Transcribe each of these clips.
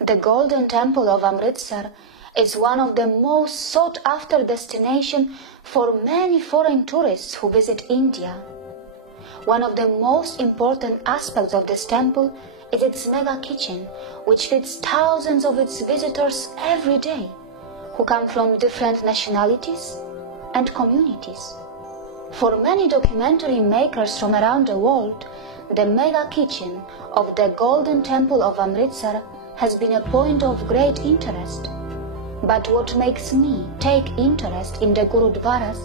The Golden Temple of Amritsar is one of the most sought-after destinations for many foreign tourists who visit India. One of the most important aspects of this temple is its mega kitchen, which feeds thousands of its visitors every day, who come from different nationalities and communities. For many documentary makers from around the world, the mega kitchen of the Golden Temple of Amritsar has been a point of great interest. But what makes me take interest in the Gurudwaras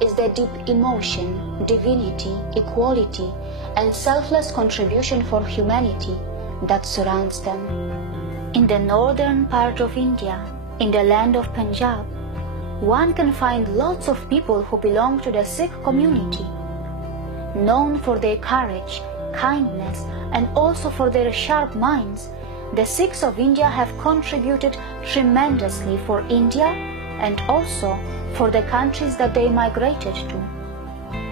is the deep emotion, divinity, equality, and selfless contribution for humanity that surrounds them. In the northern part of India, in the land of Punjab, one can find lots of people who belong to the Sikh community. Known for their courage, kindness, and also for their sharp minds, the Sikhs of India have contributed tremendously for India and also for the countries that they migrated to.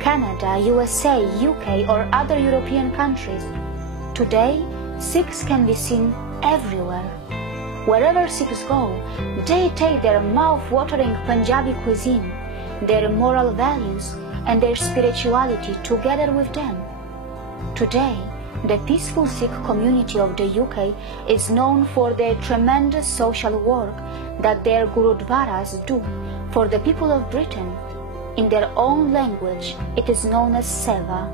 Canada, USA, UK, or other European countries. Today, Sikhs can be seen everywhere. Wherever Sikhs go, they take their mouth-watering Punjabi cuisine, their moral values, and their spirituality together with them. Today, the peaceful Sikh community of the UK is known for their tremendous social work that their Gurudwaras do for the people of Britain. In their own language, it is known as Seva,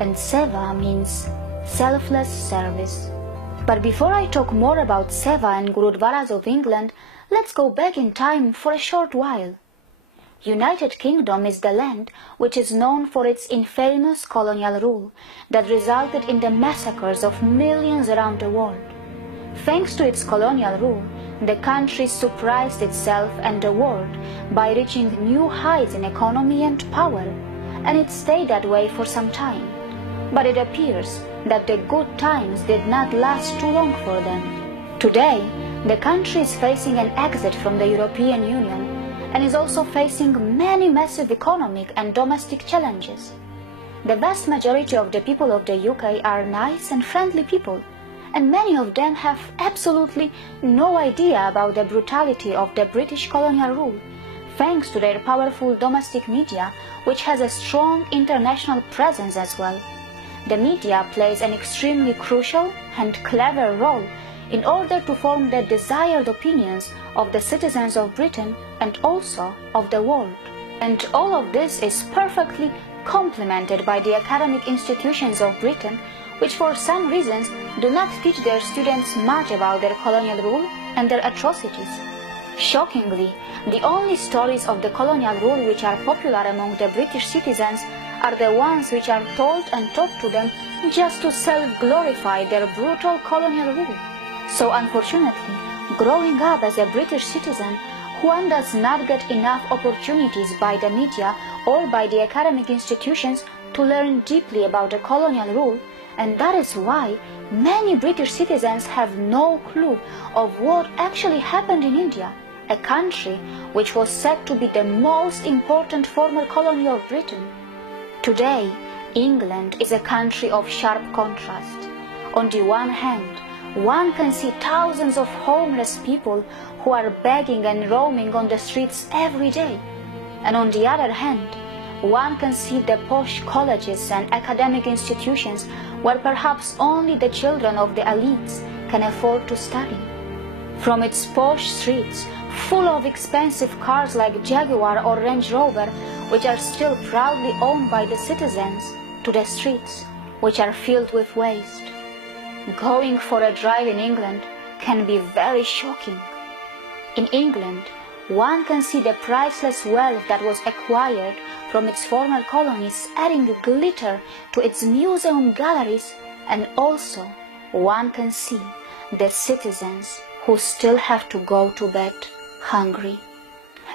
and Seva means selfless service. But before I talk more about Seva and Gurudwaras of England, let's go back in time for a short while. United Kingdom is the land which is known for its infamous colonial rule that resulted in the massacres of millions around the world. Thanks to its colonial rule, the country surprised itself and the world by reaching new heights in economy and power, and it stayed that way for some time. But it appears that the good times did not last too long for them. Today, the country is facing an exit from the European Union and is also facing many massive economic and domestic challenges. The vast majority of the people of the UK are nice and friendly people, and many of them have absolutely no idea about the brutality of the British colonial rule, thanks to their powerful domestic media, which has a strong international presence as well. The media plays an extremely crucial and clever role in order to form the desired opinions of the citizens of Britain and also of the world. And all of this is perfectly complemented by the academic institutions of Britain, which for some reasons do not teach their students much about their colonial rule and their atrocities. Shockingly, the only stories of the colonial rule which are popular among the British citizens are the ones which are told and taught to them just to self-glorify their brutal colonial rule. So unfortunately, growing up as a British citizen, one does not get enough opportunities by the media or by the academic institutions to learn deeply about the colonial rule, and that is why many British citizens have no clue of what actually happened in India, a country which was said to be the most important former colony of Britain. Today, England is a country of sharp contrast. On the one hand, one can see thousands of homeless people who are begging and roaming on the streets every day. And on the other hand, one can see the posh colleges and academic institutions where perhaps only the children of the elites can afford to study. From its posh streets, full of expensive cars like Jaguar or Range Rover, which are still proudly owned by the citizens, to the streets, which are filled with waste. Going for a drive in England can be very shocking. In England, one can see the priceless wealth that was acquired from its former colonies adding glitter to its museum galleries, and also one can see the citizens who still have to go to bed hungry.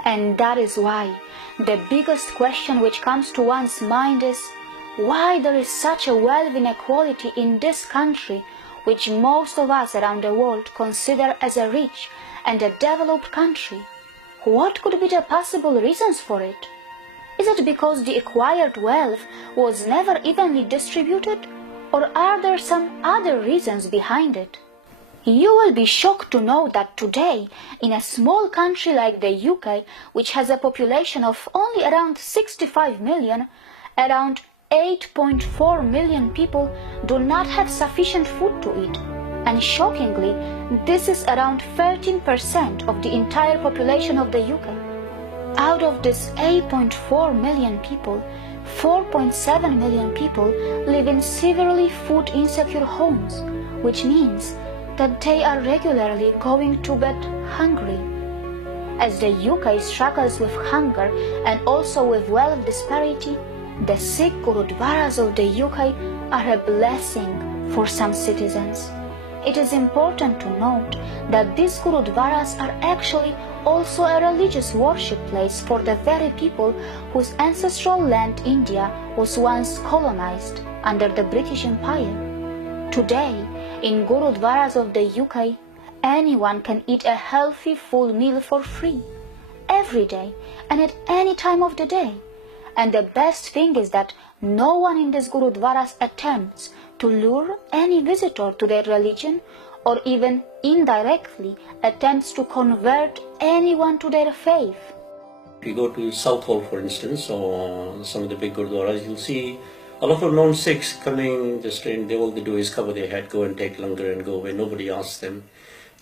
And that is why the biggest question which comes to one's mind is why there is such a wealth inequality in this country, which most of us around the world consider as a rich and a developed country. What could be the possible reasons for it? Is it because the acquired wealth was never evenly distributed, or are there some other reasons behind it? You will be shocked to know that today, in a small country like the UK, which has a population of only around 65 million, around 8.4 million people do not have sufficient food to eat. And shockingly, this is around 13% of the entire population of the UK. Out of this 8.4 million people, 4.7 million people live in severely food insecure homes, which means that they are regularly going to bed hungry. As the UK struggles with hunger and also with wealth disparity, the Sikh Gurudwaras of the UK are a blessing for some citizens. It is important to note that these Gurudwaras are actually also a religious worship place for the very people whose ancestral land India was once colonized under the British Empire. Today, in Gurudwaras of the UK, anyone can eat a healthy full meal for free, every day and at any time of the day. And the best thing is that no one in these Gurudwaras attempts to lure any visitor to their religion or even indirectly attempts to convert anyone to their faith. If you go to South Hall, for instance, or some of the big Gurudwaras, you'll see a lot of non-Sikhs coming just in. All they do is cover their head, go and take langar and go away. Nobody asks them.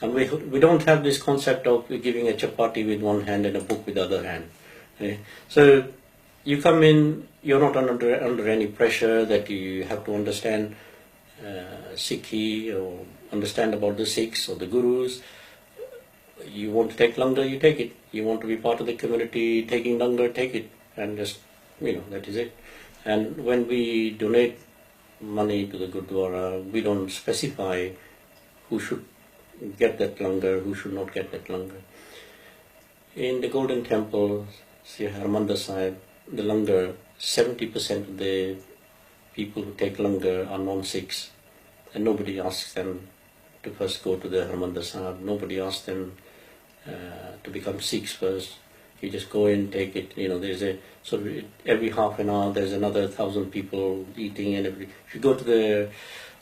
And we don't have this concept of giving a chapati with one hand and a book with the other hand. So you come in, you're not under any pressure that you have to understand Sikhi or understand about the Sikhs or the Gurus. You want to take langar, you take it. You want to be part of the community taking langar, take it. And just, that is it. And when we donate money to the Gurdwara, we don't specify who should get that langar, who should not get that langar. In the Golden Temple, say Harmandar Sahib, the langar, 70% of the people who take langar are non-Sikhs, and nobody asks them to first go to the Harmandar Sahib. Nobody asks them to become Sikhs first. You just go in, take it. Every half an hour there's another 1,000 people eating, and if you go to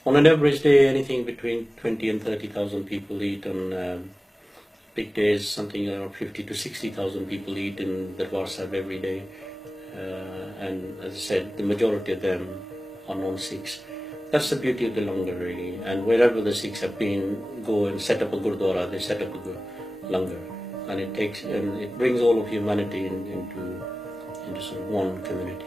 on an average day, anything between 20 and 30,000 people eat. On big days, something around 50 to 60,000 people eat in Darbar Sahib every day. And as I said, the majority of them are non-Sikhs. That's the beauty of the langar, really. And wherever the Sikhs have been, go and set up a Gurdwara, they set up a langar. And it brings all of humanity into sort of one community.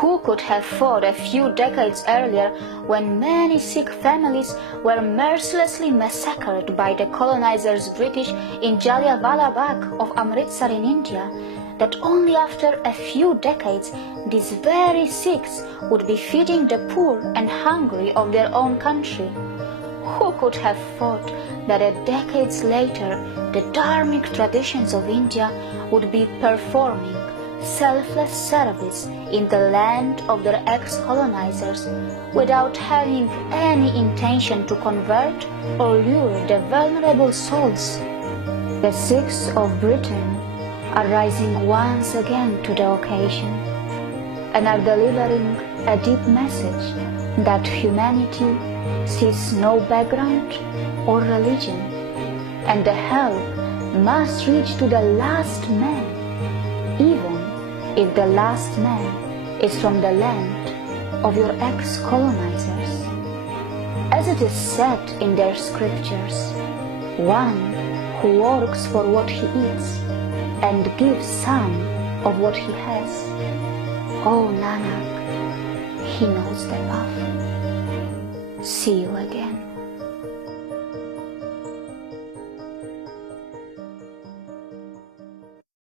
Who could have thought a few decades earlier, when many Sikh families were mercilessly massacred by the colonizers British in Jallianwala Bagh of Amritsar in India, that only after a few decades these very Sikhs would be feeding the poor and hungry of their own country? Who could have thought that decades later the dharmic traditions of India would be performing selfless service in the land of their ex-colonizers without having any intention to convert or lure the vulnerable souls? The Sikhs of Britain are rising once again to the occasion and are delivering a deep message that humanity sees no background or religion, and the help must reach to the last man, even if the last man is from the land of your ex-colonizers. As it is said in their scriptures, one who works for what he eats and gives some of what he has, oh Nanak, he knows the path. See you again.